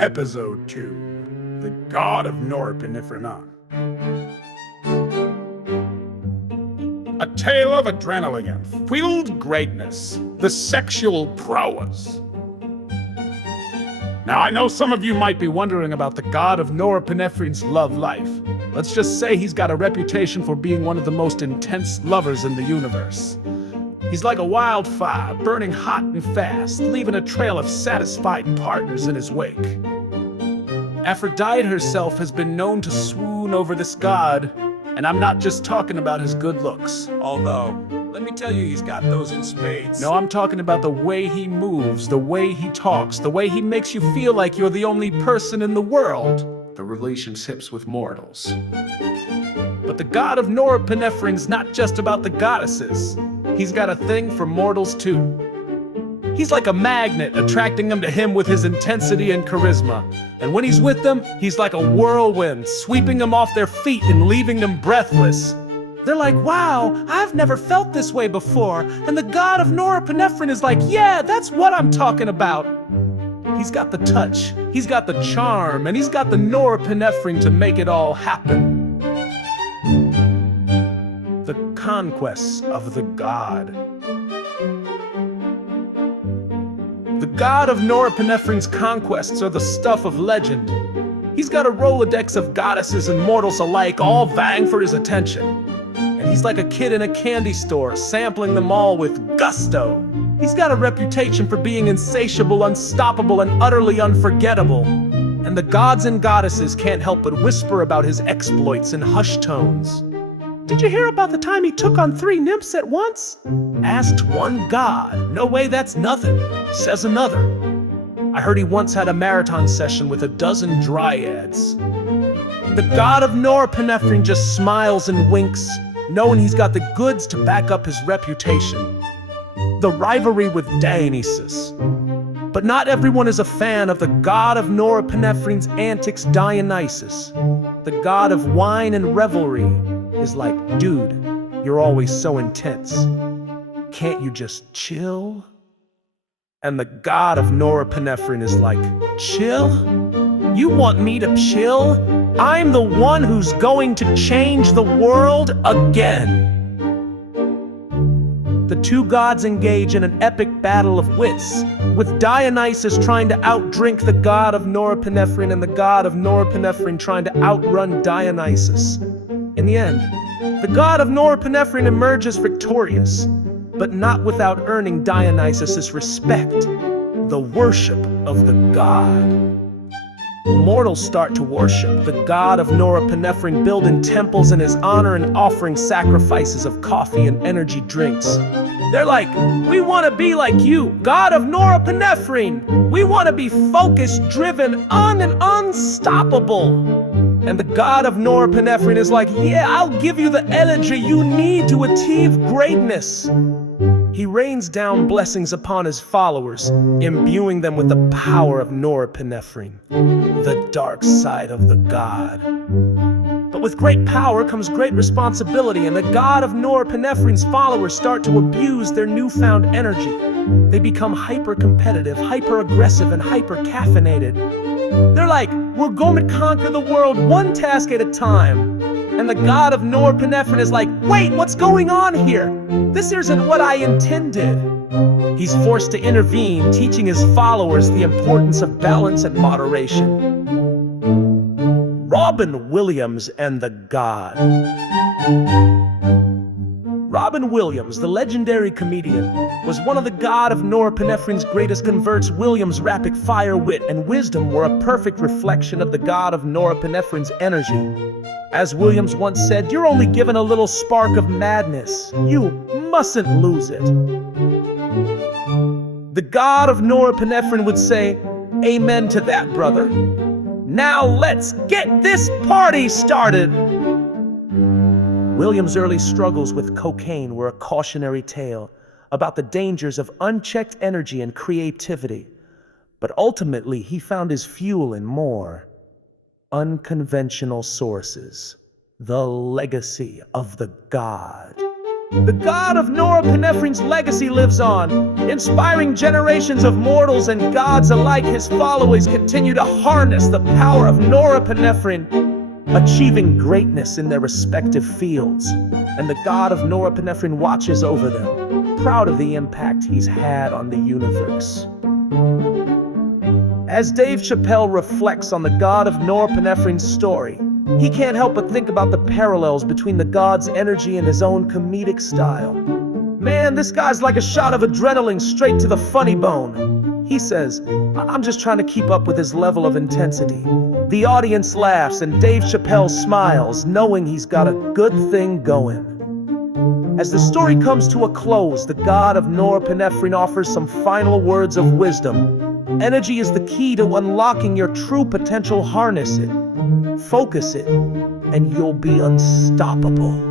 Episode 2, The God of Norepinephrine. A tale of adrenaline and fueled greatness, the sexual prowess. Now, I know some of you might be wondering about the God of Norepinephrine's love life. Let's just say he's got a reputation for being one of the most intense lovers in the universe. He's like a wildfire, burning hot and fast, leaving a trail of satisfied partners in his wake. Aphrodite herself has been known to swoon over this god, and I'm not just talking about his good looks. Although, let me tell you, he's got those in spades. No, I'm talking about the way he moves, the way he talks, the way he makes you feel like you're the only person in the world. The relationships with mortals. But the god of Norepinephrine's not just about the goddesses. He's got a thing for mortals too. He's like a magnet, attracting them to him with his intensity and charisma. And when he's with them, he's like a whirlwind, sweeping them off their feet and leaving them breathless. They're like, wow, I've never felt this way before. And the god of Norepinephrine is like, yeah, that's what I'm talking about. He's got the touch, he's got the charm, and he's got the Norepinephrine to make it all happen. The conquests of the god. The god of Norepinephrine's conquests are the stuff of legend. He's got a Rolodex of goddesses and mortals alike, all vying for his attention. And he's like a kid in a candy store, sampling them all with gusto. He's got a reputation for being insatiable, unstoppable, and utterly unforgettable. And the gods and goddesses can't help but whisper about his exploits in hushed tones. Did you hear about the time he took on 3 nymphs at once? Asked one god. No way, that's nothing, says another. I heard he once had a marathon session with 12 dryads. The god of Norepinephrine just smiles and winks, knowing he's got the goods to back up his reputation. The rivalry with Dionysus. But not everyone is a fan of the god of Norepinephrine's antics, Dionysus. The god of wine and revelry is like, dude, you're always so intense. Can't you just chill? And the god of Norepinephrine is like, chill? You want me to chill? I'm the one who's going to change the world again. The 2 gods engage in an epic battle of wits, with Dionysus trying to outdrink the god of Norepinephrine and the god of Norepinephrine trying to outrun Dionysus. In the end, the god of Norepinephrine emerges victorious, but not without earning Dionysus' respect, the worship of the god. Mortals start to worship the god of Norepinephrine, building temples in his honor and offering sacrifices of coffee and energy drinks. They're like, we want to be like you, god of Norepinephrine. We want to be focused, driven, and unstoppable. And the god of Norepinephrine is like, yeah, I'll give you the energy you need to achieve greatness. He rains down blessings upon his followers, imbuing them with the power of Norepinephrine, the dark side of the god. But with great power comes great responsibility, and the god of Norepinephrine's followers start to abuse their newfound energy. They become hyper-competitive, hyper-aggressive, and hyper-caffeinated. They're like, we're going to conquer the world one task at a time. And the god of Norepinephrine is like, wait, what's going on here? This isn't what I intended. He's forced to intervene, teaching his followers the importance of balance and moderation. Robin Williams and the God. Robin Williams, the legendary comedian, was one of the god of Norepinephrine's greatest converts. Williams' rapid-fire wit and wisdom were a perfect reflection of the god of Norepinephrine's energy. As Williams once said, you're only given a little spark of madness. You mustn't lose it. The god of Norepinephrine would say, amen to that, brother. Now let's get this party started. Williams' early struggles with cocaine were a cautionary tale about the dangers of unchecked energy and creativity. But ultimately, he found his fuel in more unconventional sources. The legacy of the god. The god of norepinephrine's legacy lives on, inspiring generations of mortals and gods alike. His followers continue to harness the power of norepinephrine, achieving greatness in their respective fields. And the god of norepinephrine watches over them, proud of the impact he's had on the universe. As Dave Chappelle reflects on the god of norepinephrine's story, he can't help but think about the parallels between the god's energy and his own comedic style. Man, this guy's like a shot of adrenaline straight to the funny bone. He says, I'm just trying to keep up with his level of intensity. The audience laughs and Dave Chappelle smiles, knowing he's got a good thing going. As the story comes to a close, the god of norepinephrine offers some final words of wisdom. Energy is the key to unlocking your true potential. Harness it, focus it, and you'll be unstoppable.